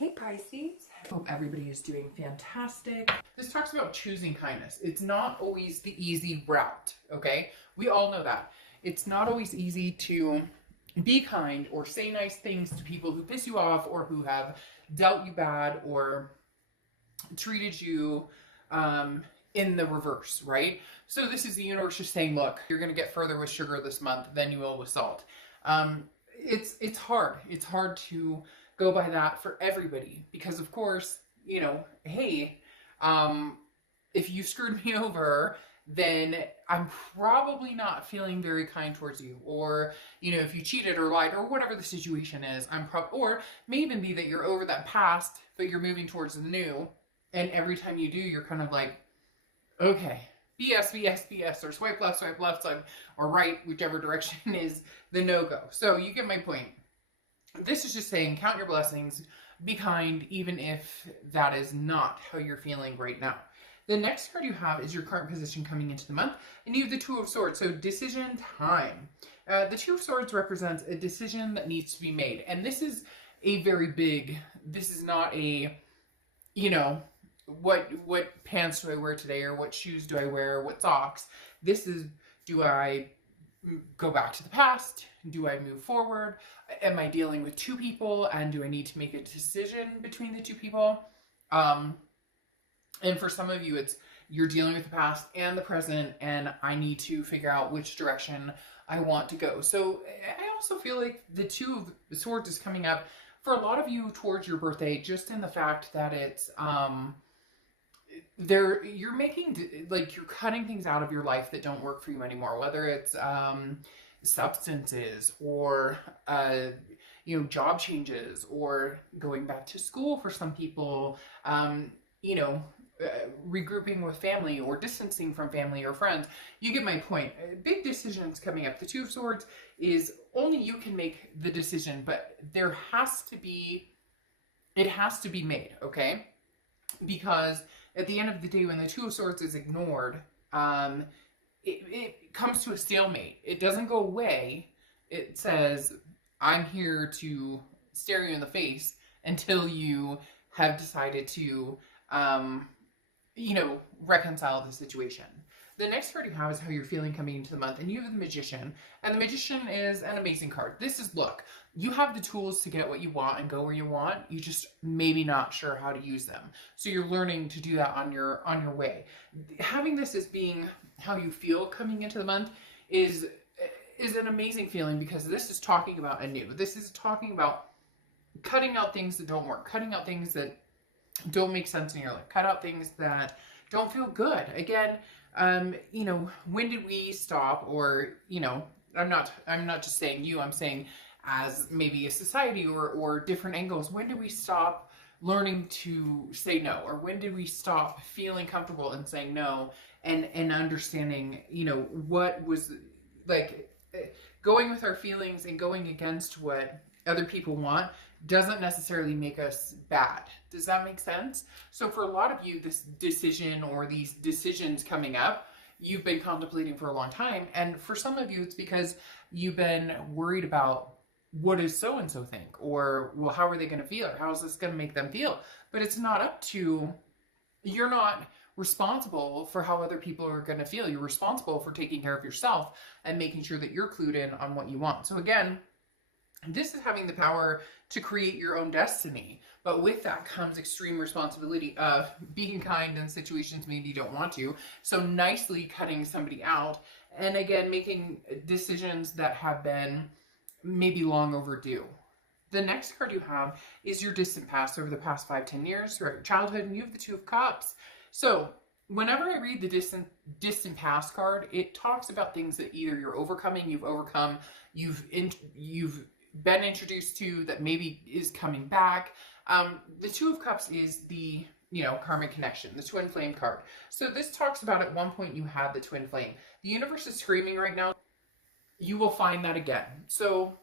Hey Pisces, hope everybody is doing fantastic. This talks about choosing kindness. It's not always the easy route, okay? We all know that. It's not always easy to be kind or say nice things to people who piss you off or who have dealt you bad or treated you in the reverse, right? So this is the universe just saying, look, you're going to get further with sugar this month than you will with salt. It's hard. It's hard to go by that for everybody because, of course, you know, hey, if you screwed me over, then I'm probably not feeling very kind towards you. Or, you know, if you cheated or lied or whatever the situation is, or may even be that you're over that past, but you're moving towards the new. And every time you do, you're kind of like, okay, BS, BS, BS, or swipe left, swipe, or right, whichever direction is the no-go. So you get my point. This is just saying, count your blessings, be kind, even if that is not how you're feeling right now. The next card you have is your current position coming into the month, and you have the Two of Swords, so decision time. The Two of Swords represents a decision that needs to be made, and this is a very big, this is not a, you know, what pants do I wear today, or what shoes do I wear, what socks. This is, do I go back to the past? Do I move forward? Am I dealing with two people, and do I need to make a decision between the two people? And for some of you, it's you're dealing with the past and the present, and I need to figure out which direction I want to go. So I also feel like the Two of Swords is coming up for a lot of you towards your birthday, just in the fact that it's you're making, like, you're cutting things out of your life that don't work for you anymore, whether it's substances or you know, job changes, or going back to school for some people, you know, regrouping with family or distancing from family or friends. You get my point. Big decisions coming up. The Two of Swords is only you can make the decision, but it has to be made, okay? Because at the end of the day, when the Two of Swords is ignored, it comes to a stalemate. It doesn't go away. It says, I'm here to stare you in the face until you have decided to, you know, reconcile the situation. The next card you have is how you're feeling coming into the month, and you have the Magician, and the Magician is an amazing card. This is, look, you have the tools to get what you want and go where you want. You just maybe not sure how to use them. So you're learning to do that on your way. Having this as being how you feel coming into the month is an amazing feeling, because this is talking about anew. This is talking about cutting out things that don't work, cutting out things that don't make sense in your life, cut out things that don't feel good. Again, you know, when did we stop? Or, you know, I'm not just saying you, I'm saying as maybe a society or different angles. When did we stop learning to say no? Or when did we stop feeling comfortable in saying no, and understanding, you know, what was, like, going with our feelings and going against what other people want doesn't necessarily make us bad. Does that make sense? So for a lot of you, this decision or these decisions coming up, you've been contemplating for a long time. And for some of you, it's because you've been worried about, what does so-and-so think? Or, well, how are they going to feel? Or how is this going to make them feel? But it's not up to, you're not responsible for how other people are going to feel. You're responsible for taking care of yourself and making sure that you're clued in on what you want. So again, this is having the power to create your own destiny, but with that comes extreme responsibility of being kind in situations maybe you don't want to. So nicely cutting somebody out, and again, making decisions that have been maybe long overdue. The next card you have is your distant past, over the past 5-10 years, throughout your childhood, and you have the Two of Cups. So whenever I read the distant past card, it talks about things that either you're overcoming, you've overcome, you've been introduced to, that maybe is coming back. The Two of Cups is the, you know, karmic connection, the twin flame card. So this talks about at one point you had the twin flame. The universe is screaming right now, you will find that again. So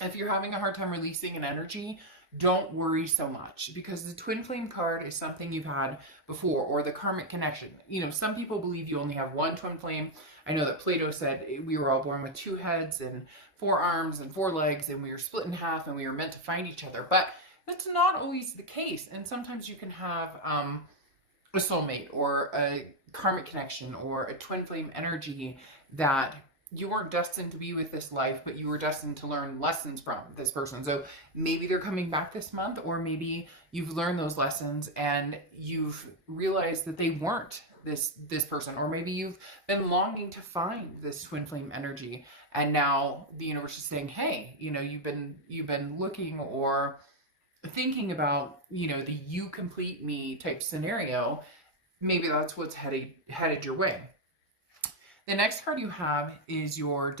if you're having a hard time releasing an energy, don't worry so much, because the twin flame card is something you've had before, or the karmic connection. You know, some people believe you only have one twin flame. I know that Plato said we were all born with 2 heads and 4 arms and 4 legs, and we were split in half, and we were meant to find each other. But That's not always the case. And sometimes you can have a soulmate or a karmic connection or a twin flame energy that you weren't destined to be with this life, but you were destined to learn lessons from this person. So maybe they're coming back this month, or maybe you've learned those lessons and you've realized that they weren't this person, or maybe you've been longing to find this twin flame energy, and now the universe is saying, hey, you've been looking or thinking about, the you complete me type scenario. Maybe that's what's headed your way. The next card you have is your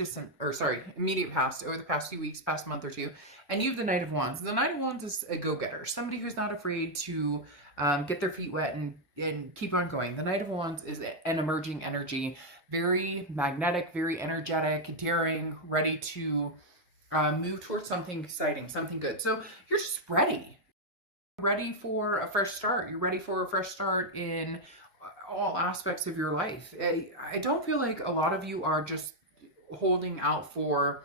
immediate past, over the past few weeks, past month or two, and you have the Knight of Wands. The Knight of Wands is a go-getter, somebody who's not afraid to get their feet wet and keep on going. The Knight of Wands is an emerging energy, very magnetic, very energetic, daring, ready to move towards something exciting, something good. So you're just ready for a fresh start. You're ready for a fresh start in all aspects of your life. I don't feel like a lot of you are just holding out for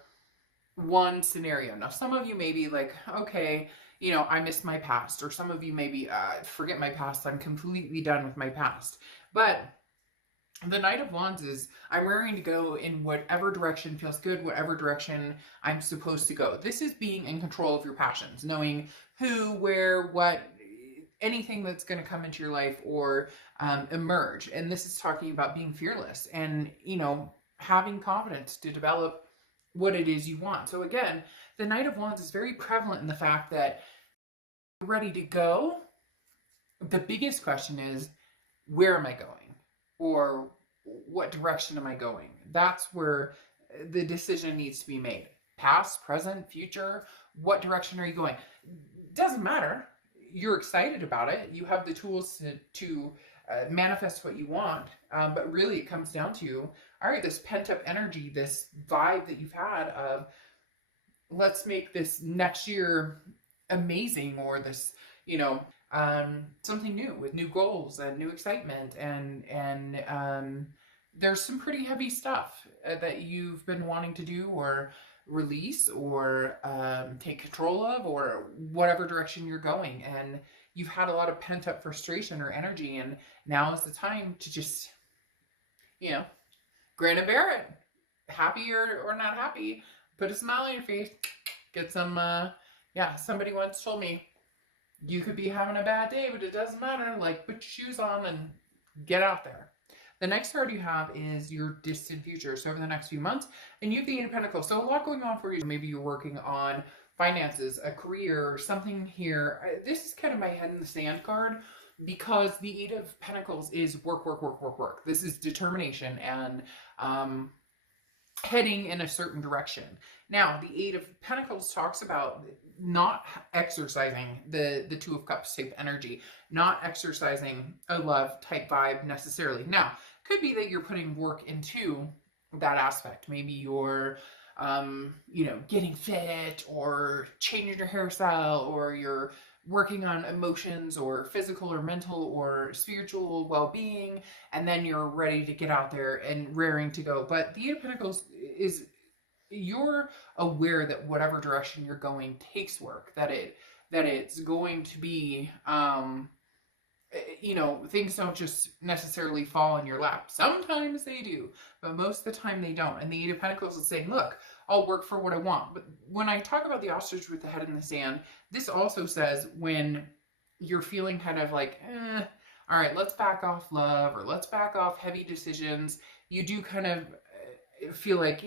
one scenario. Now, some of you may be like, okay, I missed my past, or some of you may be, forget my past, I'm completely done with my past. But the Knight of Wands is, I'm raring to go in whatever direction feels good, whatever direction I'm supposed to go. This is being in control of your passions, knowing who, where, what, anything that's going to come into your life or emerge. And this is talking about being fearless and, having confidence to develop what it is you want. So again, the Knight of Wands is very prevalent in the fact that you're ready to go. The biggest question is, where am I going? Or what direction am I going? That's where the decision needs to be made. Past, present, future, what direction are you going? Doesn't matter. You're excited about it. You have the tools to manifest what you want. But really it comes down to, all right, this pent up energy, this vibe that you've had of, let's make this next year amazing, or this, something new with new goals and new excitement. And there's some pretty heavy stuff that you've been wanting to do or release or take control of, or whatever direction you're going. And you've had a lot of pent up frustration or energy, and now is the time to just, grin and bear it. Happy or not happy, put a smile on your face, get some, somebody once told me, you could be having a bad day, but it doesn't matter. Like, put your shoes on and get out there. The next card you have is your distant future. So over the next few months, and you have the Eight of Pentacles. So a lot going on for you. Maybe you're working on finances, a career, or something here. This is kind of my head in the sand card, because the Eight of Pentacles is work, work, work, work, work. This is determination and heading in a certain direction. Now, the Eight of Pentacles talks about not exercising the Two of Cups type energy, not exercising a love type vibe necessarily. Now, could be that you're putting work into that aspect. Maybe you're, getting fit, or changing your hairstyle, or you're working on emotions or physical or mental or spiritual well-being, and then you're ready to get out there and raring to go. But the Eight of Pentacles is, you're aware that whatever direction you're going takes work, that it's going to be, things don't just necessarily fall in your lap. Sometimes they do, but most of the time they don't. And the Eight of Pentacles is saying, look, I'll work for what I want. But when I talk about the ostrich with the head in the sand, this also says when you're feeling kind of like, all right, let's back off love, or let's back off heavy decisions. You do kind of feel like,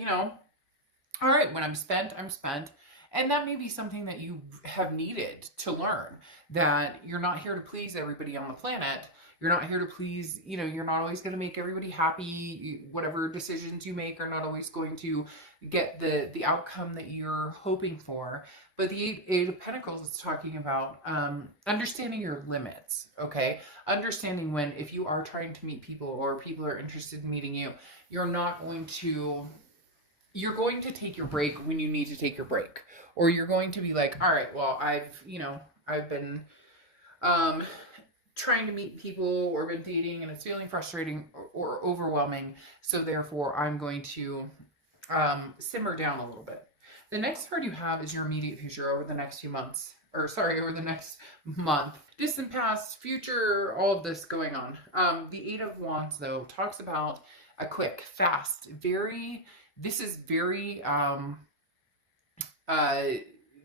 all right, when I'm spent, I'm spent. And that may be something that you have needed to learn, that you're not here to please everybody on the planet. You're not here to please, you're not always going to make everybody happy. Whatever decisions you make are not always going to get the outcome that you're hoping for. But the Eight of Pentacles is talking about understanding your limits, okay? Understanding when, if you are trying to meet people, or people are interested in meeting you, you're going to take your break when you need to take your break. Or you're going to be like, all right, well, I've been trying to meet people, or been dating, and it's feeling frustrating or overwhelming. So therefore, I'm going to simmer down a little bit. The next card you have is your immediate future over the next few months. or sorry, over the next month. Distant past, future, all of this going on. The Eight of Wands, though, talks about a quick, fast, this is very, uh,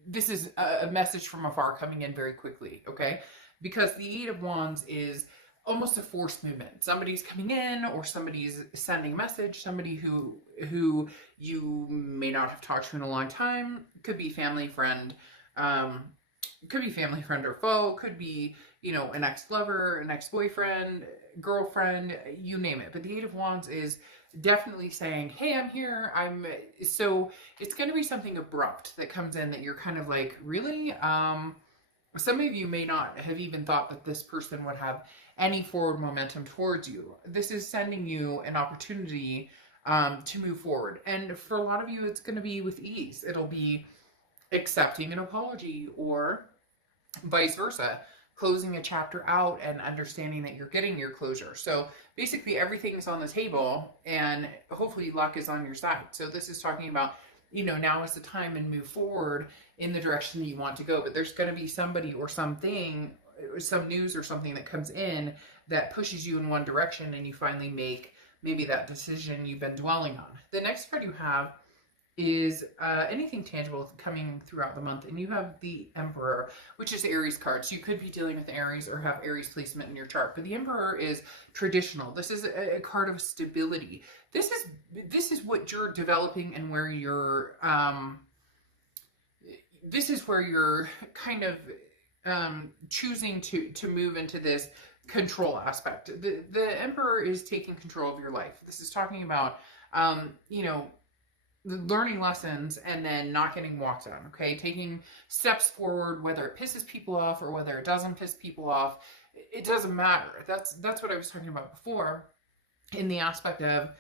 this is a message from afar coming in very quickly, okay? Because the Eight of Wands is almost a forced movement. Somebody's coming in, or somebody's sending a message, somebody who you may not have talked to in a long time. Could be family, friend, could be family, friend, or foe, could be, an ex-lover, an ex-boyfriend, girlfriend, you name it. But the Eight of Wands is definitely saying, hey, I'm here. So it's going to be something abrupt that comes in that you're kind of like, really? Some of you may not have even thought that this person would have any forward momentum towards you. This is sending you an opportunity to move forward. And for a lot of you, it's going to be with ease. It'll be accepting an apology, or vice versa, closing a chapter out and understanding that you're getting your closure. So basically everything is on the table, and hopefully luck is on your side. So this is talking about, now is the time, and move forward in the direction that you want to go. But there's going to be somebody or something, some news or something that comes in that pushes you in one direction, and you finally make maybe that decision you've been dwelling on. The next card you have is anything tangible coming throughout the month, and you have the Emperor, which is Aries card. So you could be dealing with Aries or have Aries placement in your chart, but the Emperor is traditional. This is a card of stability. This is what you're developing, and where you're this is where you're kind of choosing to move into this control aspect. The Emperor is taking control of your life. This is talking about learning lessons and then not getting walked on, okay? Taking steps forward, whether it pisses people off or whether it doesn't piss people off, it doesn't matter. That's what I was talking about before, in the aspect of,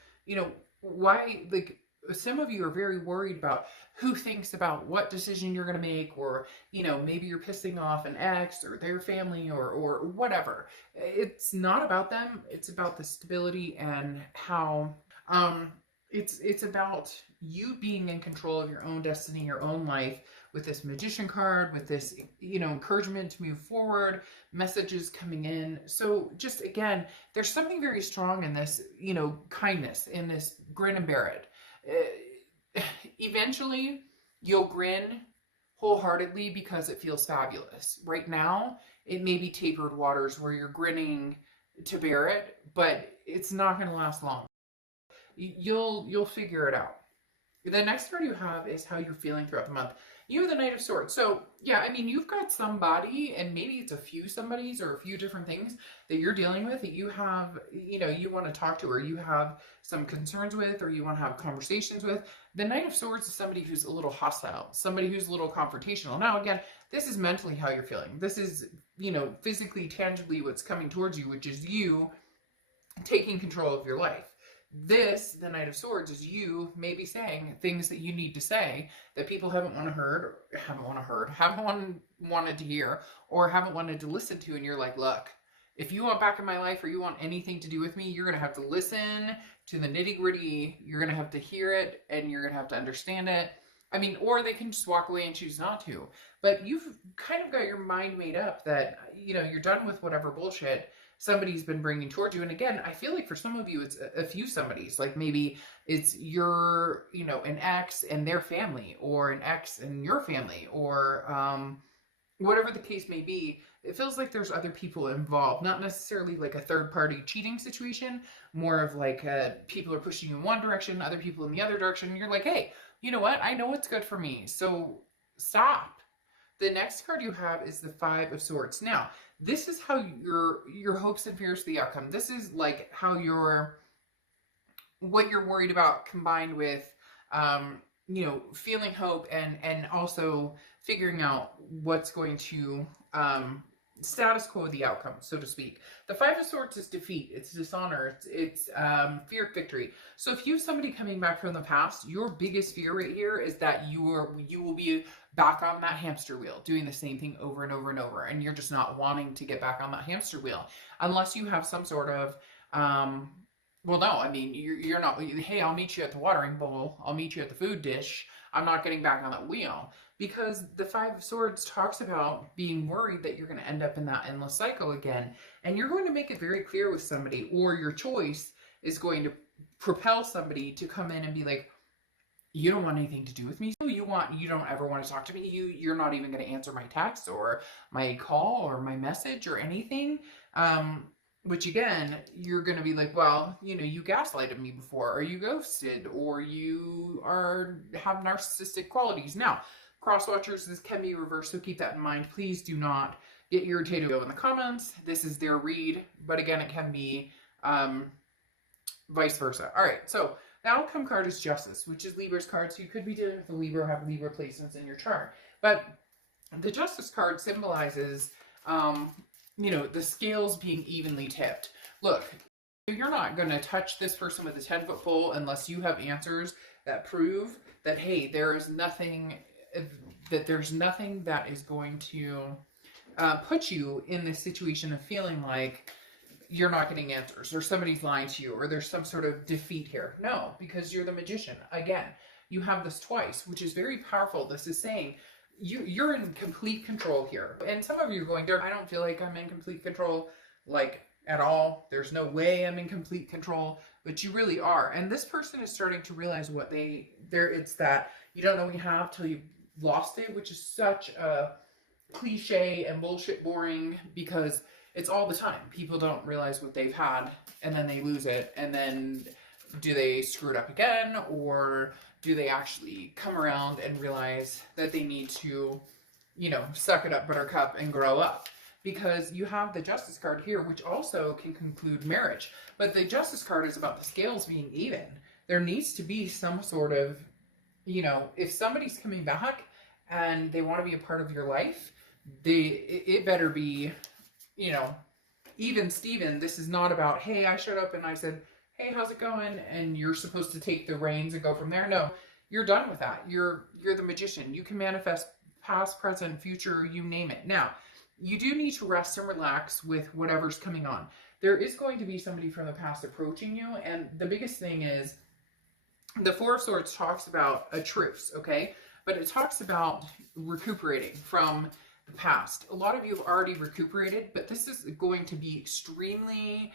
why, like, some of you are very worried about who thinks about what decision you're going to make, or, maybe you're pissing off an ex or their family or whatever. It's not about them. It's about the stability, and how, it's about you being in control of your own destiny, your own life, with this Magician card, with this, encouragement to move forward, messages coming in. So just, again, there's something very strong in this, kindness, in this grin and bear it. Eventually, you'll grin wholeheartedly because it feels fabulous. Right now, it may be tapered waters where you're grinning to bear it, but it's not going to last long. You'll figure it out. The next card you have is how you're feeling throughout the month. You have the Knight of Swords. So yeah, you've got somebody, and maybe it's a few somebodies or a few different things that you're dealing with, that you have, you want to talk to, or you have some concerns with, or you want to have conversations with. The Knight of Swords is somebody who's a little hostile, somebody who's a little confrontational. Now, again, this is mentally how you're feeling. This is, physically, tangibly what's coming towards you, which is you taking control of your life. The Knight of Swords, is you maybe saying things that you need to say that people haven't wanted to hear, or haven't wanted to listen to, and you're like, look, if you want back in my life, or you want anything to do with me, you're going to have to listen to the nitty-gritty, you're going to have to hear it, and you're going to have to understand it. Or they can just walk away and choose not to. But you've kind of got your mind made up that, you're done with whatever bullshit somebody's been bringing towards you. And again, I feel like for some of you, it's a few somebodies. Like maybe it's your, an ex and their family, or an ex and your family, or whatever the case may be. It feels like there's other people involved, not necessarily like a third party cheating situation, more of like people are pushing you in one direction, other people in the other direction. And you're like, hey, you know what? I know what's good for me, so stop. The next card you have is the Five of Swords. Now, this is how your hopes and fears for the outcome. This is like how what you're worried about, combined with, feeling hope, and also figuring out what's going to, status quo the outcome, so to speak. The Five of Swords is defeat, it's dishonor, it's fear of victory. So if you have somebody coming back from the past, your biggest fear right here is that you will be back on that hamster wheel, doing the same thing over and over and over, and you're just not wanting to get back on that hamster wheel, unless you have some sort of well, no, you're not, hey, I'll meet you at the watering bowl, I'll meet you at the food dish, I'm not getting back on that wheel. because the Five of Swords talks about being worried that you're going to end up in that endless cycle again. And you're going to make it very clear with somebody, or your choice is going to propel somebody to come in and be like, you don't want anything to do with me. You don't ever want to talk to me. You're not even going to answer my text or my call or my message or anything. Which again, you're going to be like, well, you gaslighted me before, or you ghosted, or you have narcissistic qualities. Now, cross watchers, this can be reversed, so keep that in mind. Please do not get irritated. Go in the comments. This is their read, but again, it can be vice versa. All right, so the outcome card is Justice, which is Libra's card, so you could be dealing with a Libra, have Libra placements in your chart. But the Justice card symbolizes, the scales being evenly tipped. Look, you're not going to touch this person with a 10-foot pole unless you have answers that prove that, hey, there's nothing that is going to put you in this situation of feeling like you're not getting answers, or somebody's lying to you, or there's some sort of defeat here. No, because you're the Magician. Again, you have this twice, which is very powerful. This is saying you're in complete control here. And some of you are going, I don't feel like I'm in complete control, like at all. There's no way I'm in complete control, but you really are. And this person is starting to realize it's that you don't know what you have till you've lost it, which is such a cliche and bullshit boring, because it's all the time. People don't realize what they've had, and then they lose it, and then do they screw it up again, or do they actually come around and realize that they need to, suck it up, buttercup, and grow up? Because you have the Justice card here, which also can conclude marriage. But the Justice card is about the scales being even. There needs to be some sort of, if somebody's coming back and they want to be a part of your life, it better be, even Steven. This is not about, hey, I showed up and I said, hey, how's it going? And you're supposed to take the reins and go from there. No, you're done with that. You're the Magician. You can manifest past, present, future, you name it. Now, you do need to rest and relax with whatever's coming on. There is going to be somebody from the past approaching you. And the biggest thing is the Four of Swords talks about a truce, okay? But it talks about recuperating from the past. A lot of you have already recuperated, but this is going to be extremely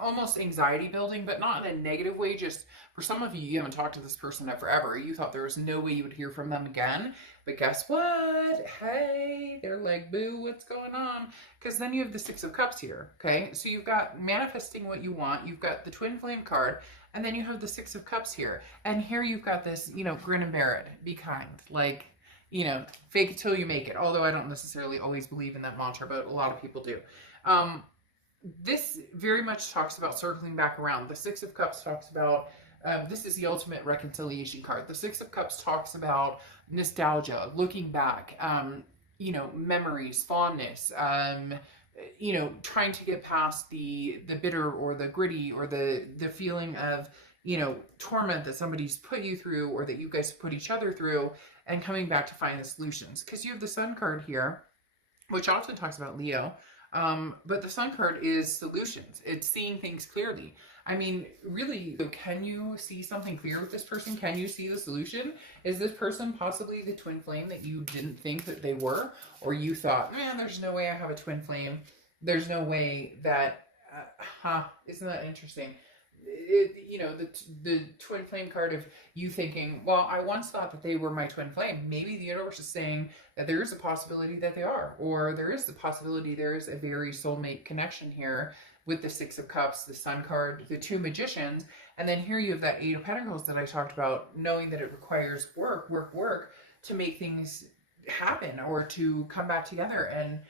almost anxiety building, but not in a negative way. Just for some of you, you haven't talked to this person in forever. You thought there was no way you would hear from them again, but guess what? Hey, they're like, boo, what's going on? Because then you have the Six of Cups here, okay? So you've got manifesting what you want, you've got the Twin Flame card, and then you have the Six of Cups here. And here you've got this, grin and bear it, be kind, like, fake it till you make it. Although I don't necessarily always believe in that mantra, but a lot of people do. This very much talks about circling back around. The Six of Cups talks about, this is the ultimate reconciliation card. The Six of Cups talks about nostalgia, looking back, memories, fondness, trying to get past the bitter or the gritty or the feeling of, torment that somebody's put you through, or that you guys put each other through, and coming back to find the solutions. Because you have the Sun card here, which often talks about Leo. But the Sun card is solutions. It's seeing things clearly. I mean, really, can you see something clear with this person? Can you see the solution? Is this person possibly the twin flame that you didn't think that they were? Or you thought, man, there's no way I have a twin flame. There's no way that, isn't that interesting? The twin flame card of you thinking, well, I once thought that they were my twin flame. Maybe the universe is saying that there is a possibility that they are, or there is the possibility there is a very soulmate connection here with the Six of Cups, the Sun card, the two Magicians, and then here you have that Eight of Pentacles that I talked about, knowing that it requires work to make things happen, or to come back together and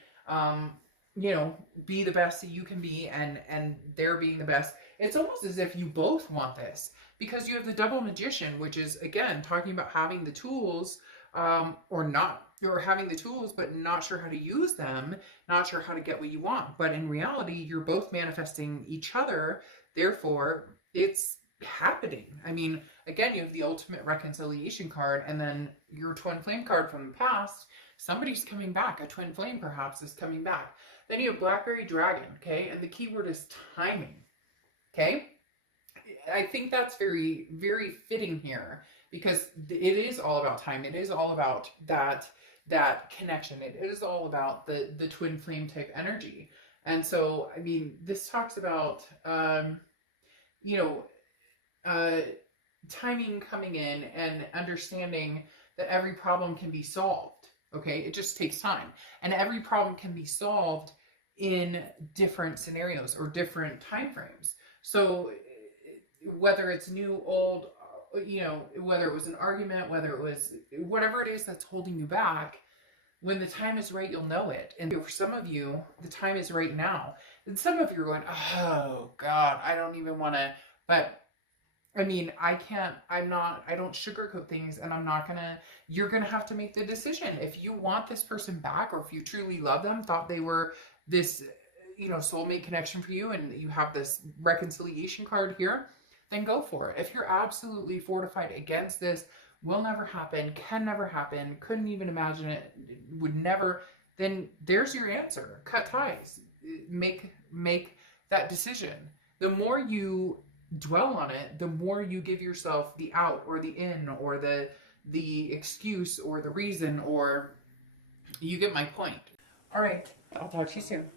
be the best that you can be, and they're being the best. It's almost as if you both want this, because you have the double Magician, which is, again, talking about having the tools, or having the tools, but not sure how to use them, not sure how to get what you want. But in reality, you're both manifesting each other. Therefore, it's happening. I mean, again, you have the ultimate reconciliation card, and then your twin flame card from the past. Somebody's coming back. A twin flame, perhaps, is coming back. Then you have Blackberry Dragon, okay? And the keyword is timing, okay? I think that's very, very fitting here, because it is all about time. It is all about that connection. It is all about the twin flame type energy. And so, I mean, this talks about, you know, timing coming in and understanding that every problem can be solved. Okay, it just takes time, and every problem can be solved in different scenarios or different time frames. So whether it's new, old, you know, whether it was an argument, whether it was whatever it is that's holding you back, when the time is right, you'll know it. And for some of you, the time is right now. And some of you are going, oh God, I don't even want to, but I mean, I don't sugarcoat things, and you're gonna have to make the decision. If you want this person back, or if you truly love them, thought they were this, you know, soulmate connection for you, and you have this reconciliation card here, then go for it. If you're absolutely fortified against this, will never happen, can never happen, couldn't even imagine it, would never, then there's your answer. Cut ties. Make that decision. The more you dwell on it, the more you give yourself the out or the in or the excuse or the reason, or you get my point. All right, I'll talk to you soon.